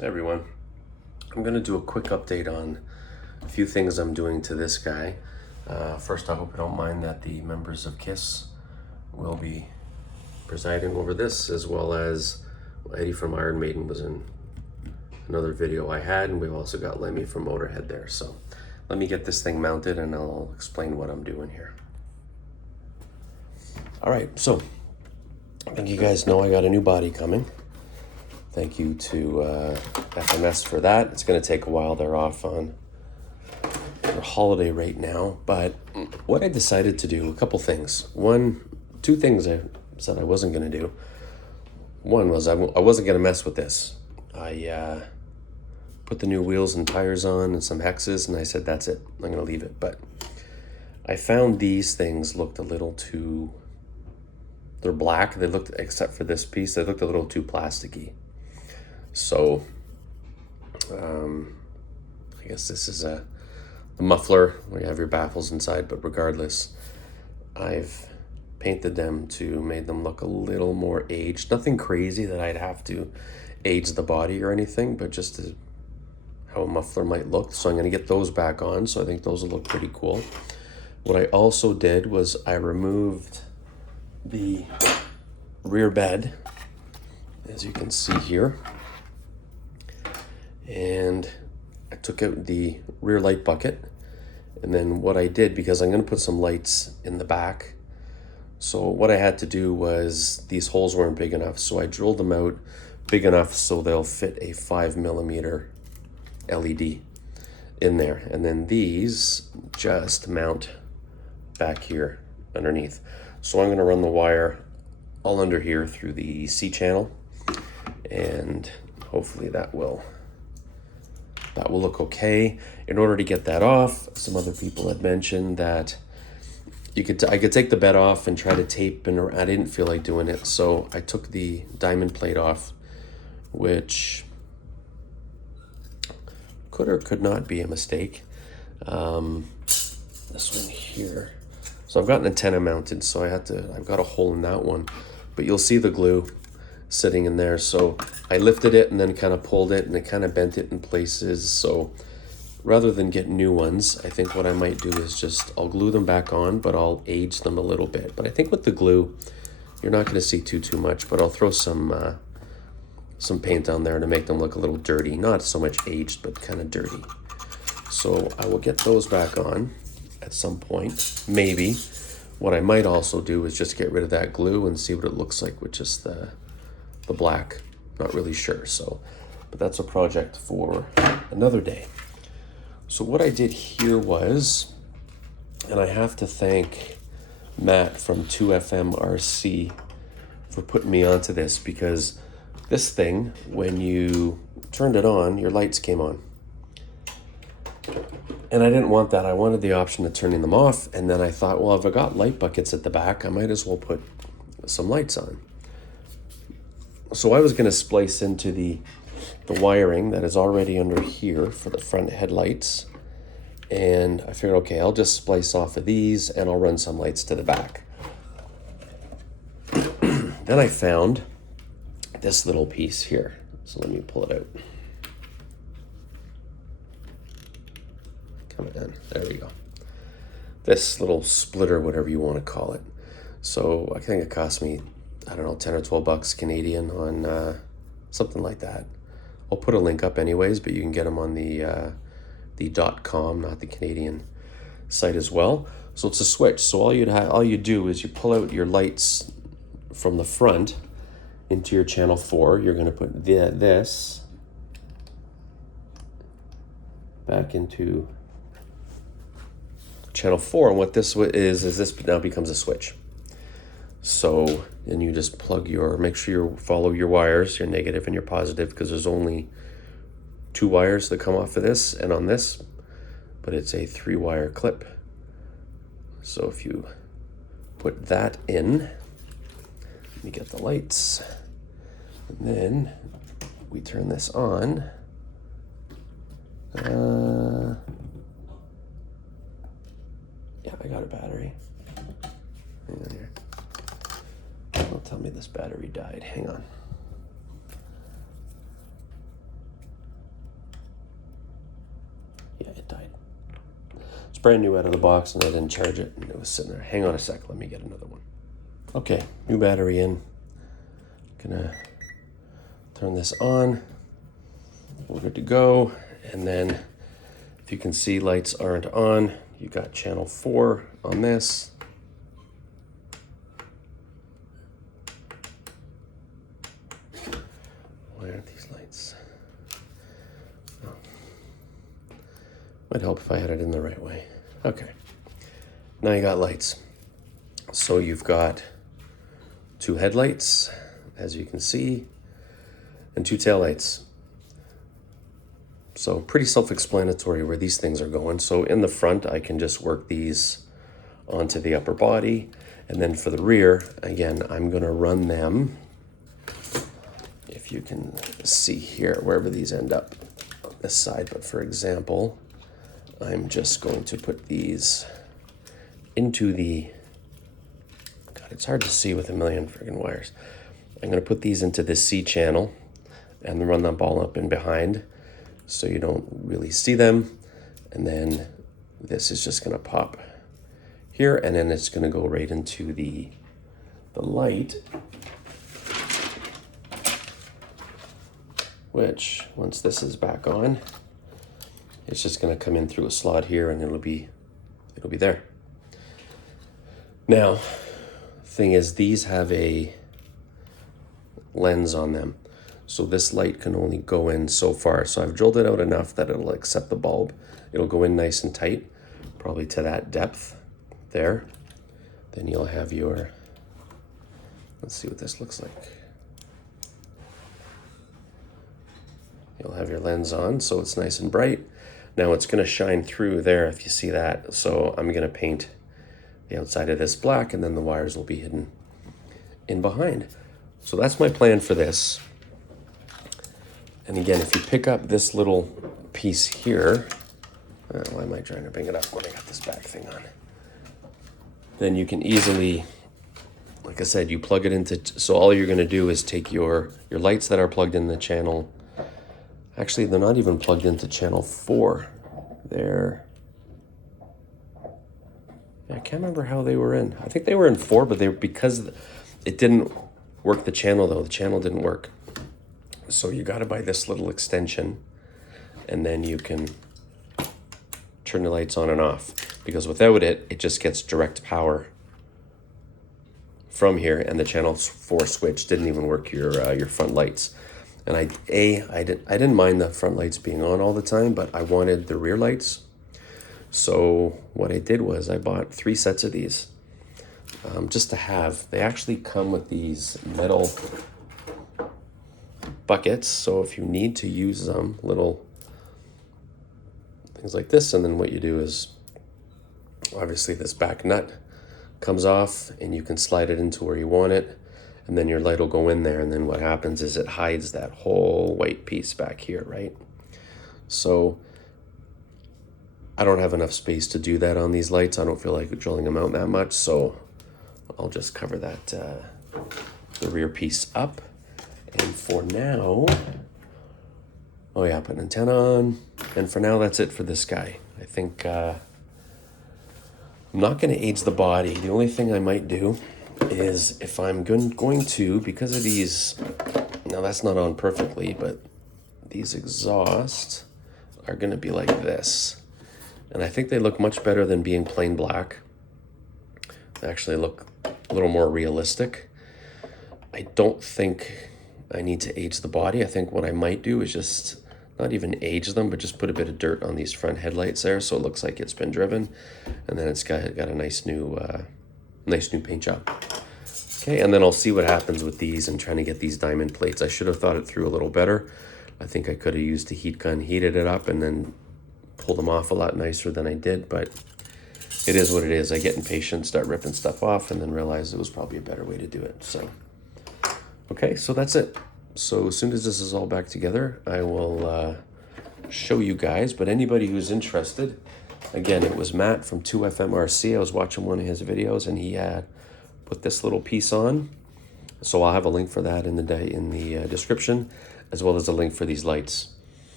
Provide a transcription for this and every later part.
Hey everyone, I'm going to do a quick update on a few things I'm doing to this guy. First, I hope you don't mind that the members of KISS will be presiding over this, as well as Eddie from Iron Maiden was in another video I had, and we've also got Lemmy from Motorhead there. So let me get this thing mounted and I'll explain what I'm doing here. All right, so I think you guys know I got a new body coming. Thank you to FMS for that. It's going to take a while. They're off on their holiday right now. But what I decided to do, a couple things. Two things I said I wasn't going to do. One was I wasn't going to mess with this. I put the new wheels and tires on and some hexes, and I said, that's it. I'm going to leave it. But I found these things looked a little too... They're black. They looked, except for this piece, they looked a little too plasticky. So, I guess this is a muffler where you have your baffles inside, but regardless, I've painted them to make them look a little more aged. Nothing crazy that I'd have to age the body or anything, but just how a muffler might look. So I'm going to get those back on, so I think those will look pretty cool. What I also did was I removed the rear bed, as you can see here. And I took out the rear light bucket. And then what I did, because I'm going to put some lights in the back, so what I had to do was, these holes weren't big enough, so I drilled them out big enough so they'll fit a 5mm LED in there. And then these just mount back here underneath. So I'm going to run the wire all under here through the C channel, and hopefully that will look okay. In order to get that off, some other people had mentioned that I could take the bed off and try to tape, and I didn't feel like doing it, so I took the diamond plate off, which could or could not be a mistake. This one here. So I've got an antenna mounted, so I've got a hole in that one, but you'll see the glue sitting in there. So I lifted it and then kind of pulled it, and it kind of bent it in places. So rather than get new ones, I think what I might do is I'll glue them back on, but I'll age them a little bit. But I think with the glue, you're not going to see too much, but I'll throw some paint on there to make them look a little dirty. Not so much aged, but kind of dirty. So I will get those back on at some point, maybe. What I might also do is just get rid of that glue and see what it looks like with just the black. Not really sure. So, but that's a project for another day. So what I did here was, and I have to thank Matt from 2FMRC for putting me onto this, because this thing, when you turned it on, your lights came on. And I didn't want that. I wanted the option of turning them off. And then I thought, well, if I got light buckets at the back, I might as well put some lights on. So I was going to splice into the wiring that is already under here for the front headlights. And I figured, okay, I'll just splice off of these and I'll run some lights to the back. Then I found this little piece here. So let me pull it out. Come in. There we go. This little splitter, whatever you want to call it. So I think it cost me, I don't know, 10 or 12 bucks Canadian on something like that. I'll put a link up anyways, but you can get them on the .com, not the Canadian site as well. So it's a switch. So all you do is you pull out your lights from the front into your channel 4. You're going to put this back into channel 4, and what this is this now becomes a switch. So, and you just plug make sure you follow your wires, your negative and your positive, because there's only 2 wires that come off of this and on this, but it's a 3-wire clip. So if you put that in, you get the lights, and then we turn this on. Yeah, I got a battery. Hang on here. Don't tell me this battery died. Hang on. It's brand new out of the box and I didn't charge it and it was sitting there. Hang on a sec, let me get another one. Okay, new battery in. Gonna turn this on. We're good to go. And then if you can see, lights aren't on. You got channel 4 on this. Why aren't these lights? Oh. Might help if I had it in the right way. Okay. Now you got lights. So you've got 2 headlights, as you can see, and 2 taillights. So pretty self-explanatory where these things are going. So in the front, I can just work these onto the upper body. And then for the rear, again, I'm gonna run them, if you can see here, wherever these end up on this side. But for example, I'm just going to put these into the, God, it's hard to see with a million friggin' wires. I'm gonna put these into this C channel and run them all up in behind so you don't really see them. And then this is just gonna pop here and then it's gonna go right into the light, which once this is back on, it's just gonna come in through a slot here and it'll be there. Now, thing is, these have a lens on them. So this light can only go in so far. So I've drilled it out enough that it'll accept the bulb. It'll go in nice and tight, probably to that depth there. Then you'll have your, let's see what this looks like. You'll have your lens on, so it's nice and bright. Now it's gonna shine through there if you see that. So I'm gonna paint the outside of this black and then the wires will be hidden in behind. So that's my plan for this. And again, if you pick up this little piece here, why am I trying to bring it up when I got this back thing on? Then you can easily, like I said, you plug it into, so all you're gonna do is take your lights that are plugged in the channel. Actually, they're not even plugged into channel 4. I can't remember how they were in. I think they were in 4, but because it didn't work the channel though. The channel didn't work. So you got to buy this little extension and then you can turn the lights on and off, because without it, it just gets direct power from here and the channel 4 switch didn't even work your front lights. And I didn't mind the front lights being on all the time, but I wanted the rear lights. So what I did was I bought 3 sets of these just to have. They actually come with these metal buckets. So if you need to use them, little things like this. And then what you do is, obviously this back nut comes off and you can slide it into where you want it. And then your light will go in there. And then what happens is it hides that whole white piece back here, right? So I don't have enough space to do that on these lights. I don't feel like drilling them out that much. So I'll just cover that, the rear piece up. And for now, oh yeah, put an antenna on. And for now, that's it for this guy. I think I'm not gonna age the body. The only thing I might do is if I'm going to, because of these, now that's not on perfectly, but these exhausts are gonna be like this. And I think they look much better than being plain black. They actually look a little more realistic. I don't think I need to age the body. I think what I might do is just not even age them, but just put a bit of dirt on these front headlights there so it looks like it's been driven. And then it's got a nice new paint job. Okay, and then I'll see what happens with these and trying to get these diamond plates. I should have thought it through a little better. I think I could have used a heat gun, heated it up, and then pulled them off a lot nicer than I did, but it is what it is. I get impatient, start ripping stuff off, and then realize it was probably a better way to do it. So, okay, so that's it. So as soon as this is all back together, I will show you guys. But anybody who's interested, again, it was Matt from 2FMRC. I was watching one of his videos, and he had put this little piece on. So I'll have a link for that in the description, as well as a link for these lights.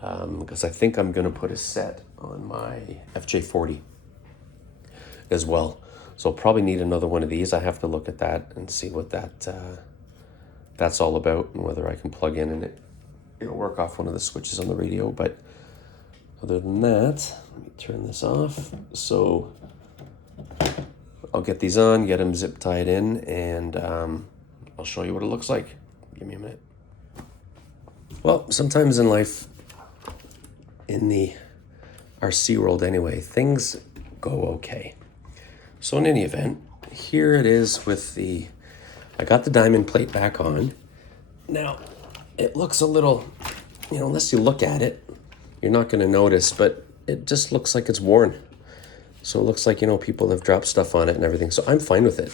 Because I think I'm going to put a set on my FJ40. as well. So I'll probably need another one of these. I have to look at that and see what that's all about, and whether I can plug in and it'll work off one of the switches on the radio. But other than that, let me turn this off. So I'll get these on, get them zip tied in, and I'll show you what it looks like. Give me a minute. Well, sometimes in life, in the RC world anyway, things go okay. So in any event, here it is with I got the diamond plate back on. Now, it looks a little, unless you look at it, you're not going to notice, but it just looks like it's worn. So it looks like, people have dropped stuff on it and everything. So I'm fine with it.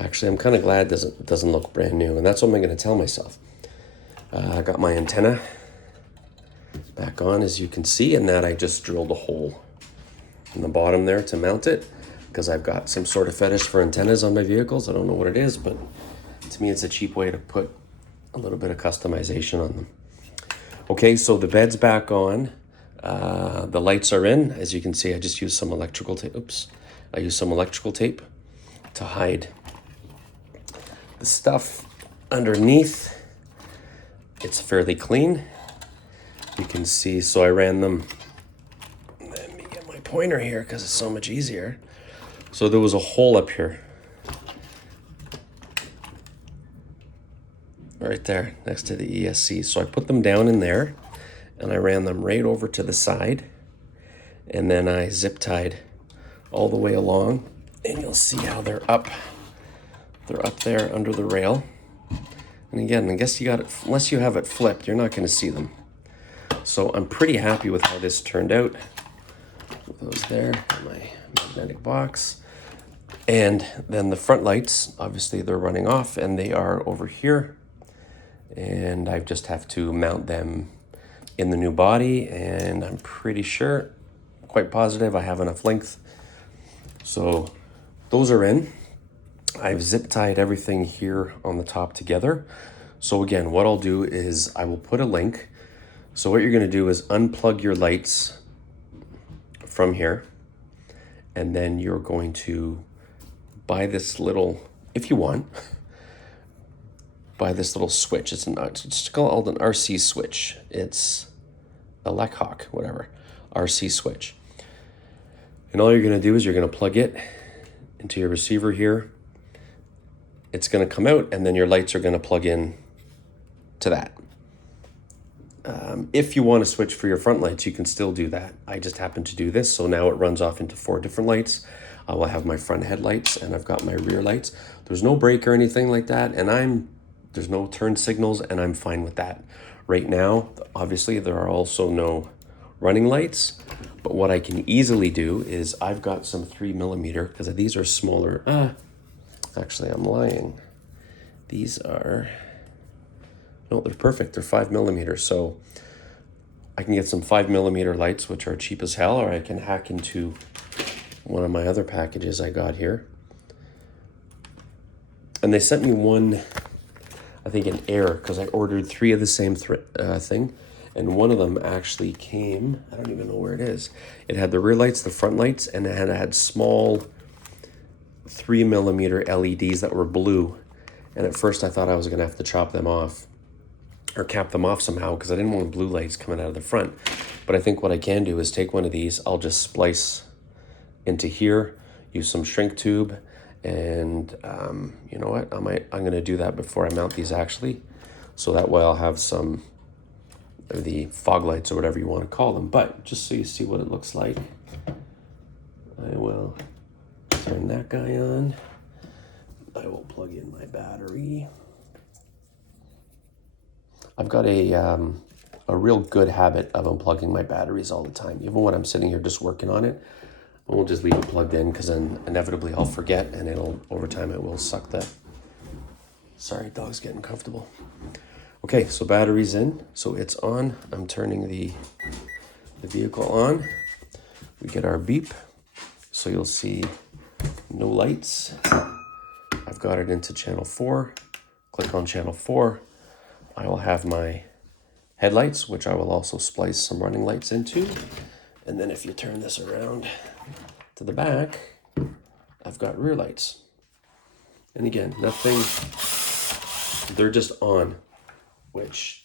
Actually, I'm kind of glad it doesn't look brand new, and that's what I'm going to tell myself. I got my antenna back on, as you can see, and that I just drilled a hole in the bottom there to mount it, because I've got some sort of fetish for antennas on my vehicles. I don't know what it is, but to me it's a cheap way to put a little bit of customization on them. Okay, so the bed's back on. The lights are in. As you can see, I just used some electrical tape. I used some electrical tape to hide the stuff underneath. It's fairly clean. You can see, so I ran them. Let me get my pointer here because it's so much easier. So there was a hole up here. Right there, next to the ESC. So I put them down in there, and I ran them right over to the side. And then I zip tied all the way along. And you'll see how they're up. They're up there under the rail. And again, I guess you got it, unless you have it flipped, you're not going to see them. So I'm pretty happy with how this turned out. With those there, my magnetic box. And then the front lights, obviously they're running off, and they are over here. And I just have to mount them in the new body, and I'm pretty sure, quite positive, I have enough length. So those are in. I've zip tied everything here on the top together. So again, what I'll do is I will put a link. So what you're going to do is unplug your lights from here, and then you're going to buy this little, if you want, buy this little switch. It's called an RC switch. It's a ROCHobby, whatever, RC switch. And all you're going to do is you're going to plug it into your receiver here. It's going to come out, and then your lights are going to plug in to that. If you want to switch for your front lights, you can still do that. I just happen to do this, so now it runs off into 4 different lights. I will have my front headlights, and I've got my rear lights. There's no brake or anything like that, and there's no turn signals, and I'm fine with that. Right now, obviously, there are also no running lights, but what I can easily do is I've got some 3mm, because these are smaller. Actually, I'm lying. These are, no, they're perfect. They're 5mm. So I can get some 5mm lights, which are cheap as hell, or I can hack into one of my other packages I got here. And they sent me one, I think an Air, because I ordered 3 of the same thing. And one of them actually came, I don't even know where it is. It had the rear lights, the front lights, and it had small 3mm LEDs that were blue. And at first I thought I was going to have to chop them off or cap them off somehow, because I didn't want blue lights coming out of the front. But I think what I can do is take one of these, I'll just splice into here, use some shrink tube, and you know what, I'm going to do that before I mount these actually. So that way I'll have some of the fog lights or whatever you want to call them. But just so you see what it looks like, I will turn that guy on. I will plug in my battery. I've got a real good habit of unplugging my batteries all the time. Even when I'm sitting here just working on it, I won't just leave it plugged in, because then inevitably I'll forget, and over time it will suck the, sorry, dog's getting comfortable. Okay, so battery's in, so it's on. I'm turning the vehicle on. We get our beep, so you'll see no lights. I've got it into channel 4. Click on channel 4. I will have my headlights, which I will also splice some running lights into. And then if you turn this around to the back, I've got rear lights. And again, nothing, they're just on, which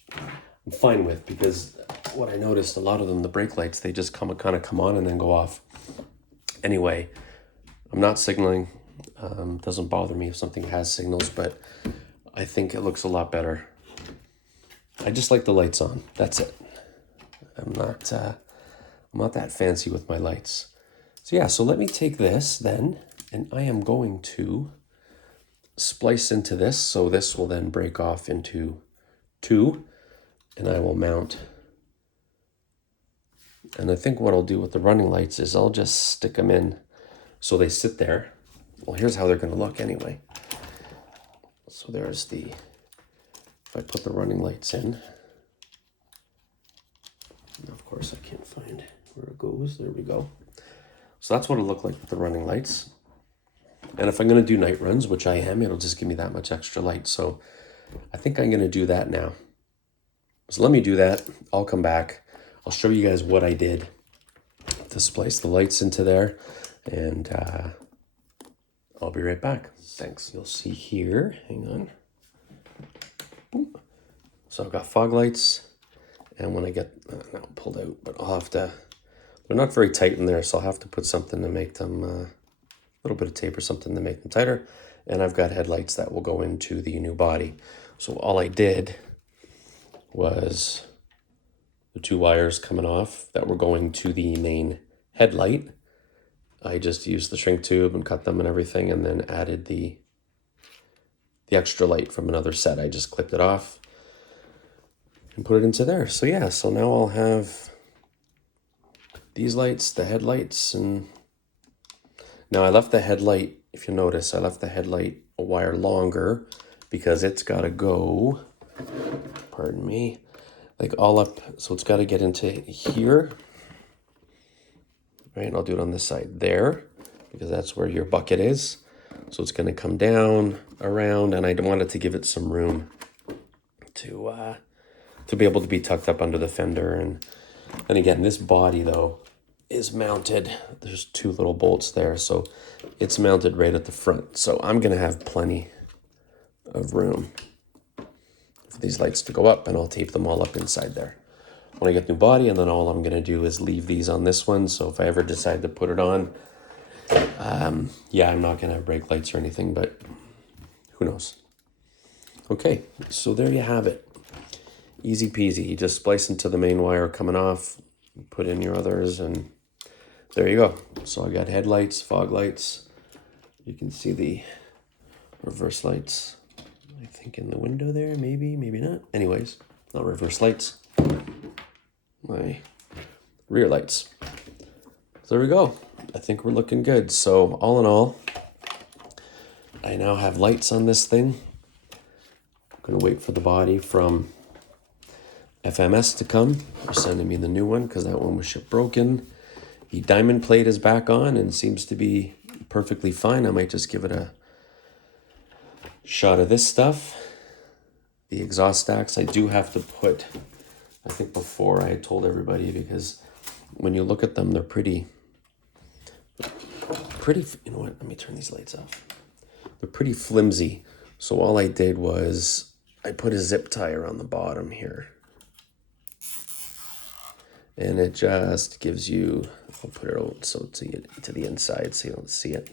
I'm fine with, because what I noticed, a lot of them, the brake lights, they just kind of come on and then go off. Anyway, I'm not signaling. Doesn't bother me if something has signals, but I think it looks a lot better. I just like the lights on. That's it. I'm not that fancy with my lights. So yeah, so let me take this then, and I am going to splice into this. So this will then break off into 2, and I will mount. And I think what I'll do with the running lights is I'll just stick them in so they sit there. Well, here's how they're going to look anyway. So there's the, if I put the running lights in, and of course I can't find where it goes. There we go. So that's what it'll look like with the running lights. And if I'm going to do night runs, which I am, it'll just give me that much extra light. So I think I'm going to do that now. So let me do that. I'll come back. I'll show you guys what I did to splice the lights into there. And I'll be right back. Thanks. You'll see here, hang on. Boom. So I've got fog lights. And when I get, not pulled out, but I'll have to, they're not very tight in there, so I'll have to put something to make them, a little bit of tape or something to make them tighter. And I've got headlights that will go into the new body. So all I did was the 2 wires coming off that were going to the main headlight. I just used the shrink tube and cut them and everything, and then added the extra light from another set. I just clipped it off and put it into there. So yeah, so now I'll have these lights, the headlights, and now I left the headlight, if you notice, I left the headlight a wire longer because it's got to go, pardon me, like all up, so it's got to get into here. Right, and I'll do it on this side there, because that's where your bucket is. So it's going to come down, around, and I wanted to give it some room to be able to be tucked up under the fender. And again, this body, though, is mounted. There's 2 little bolts there, so it's mounted right at the front. So I'm going to have plenty of room for these lights to go up, and I'll tape them all up inside there when I get new body. And then all I'm going to do is leave these on this one. So if I ever decide to put it on, yeah, I'm not going to have brake lights or anything, but who knows. Okay, so there you have it. Easy peasy. You just splice into the main wire coming off, put in your others, and there you go. So I got headlights, fog lights. You can see the reverse lights, I think, in the window there, maybe not. Anyways, not reverse lights. My rear lights. So there we go. I think we're looking good. So all in all, I now have lights on this thing. I'm going to wait for the body from FMS to come. They're sending me the new one because that one was shipped broken. The diamond plate is back on and seems to be perfectly fine. I might just give it a shot of this stuff. The exhaust stacks, I do have to put, I think before I had told everybody, because when you look at them, they're pretty, you know what, let me turn these lights off. They're pretty flimsy. So all I did was I put a zip tie around the bottom here. And it just gives you, I'll put it out so to the inside so you don't see it.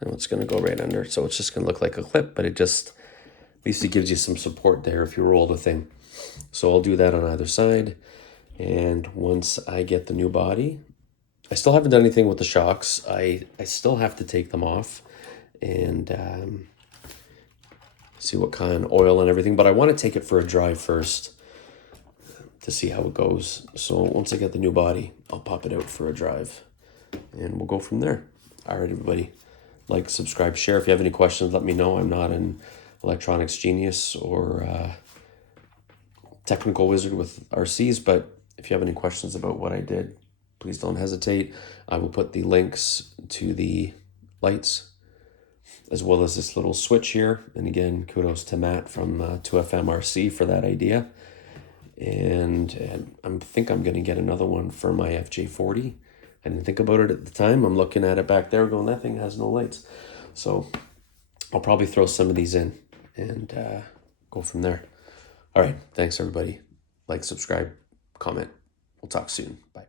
Now it's going to go right under, so it's just going to look like a clip, but it just, at least it gives you some support there if you roll the thing. So I'll do that on either side. And once I get the new body, I still haven't done anything with the shocks. I still have to take them off and see what kind of oil and everything, but I want to take it for a drive first to see how it goes. So once I get the new body, I'll pop it out for a drive and we'll go from there. All right, everybody, like, subscribe, share. If you have any questions, let me know. I'm not an electronics genius or technical wizard with RCs, but if you have any questions about what I did, please don't hesitate. I will put the links to the lights as well as this little switch here. And again, kudos to Matt from 2FMRC for that idea. And I think I'm going to get another one for my FJ40 I didn't think about it at the time. I'm looking at it back there going, that thing has no lights. So I'll probably throw some of these in and go from there. All right. Thanks, everybody. Like, subscribe, comment. We'll talk soon. Bye.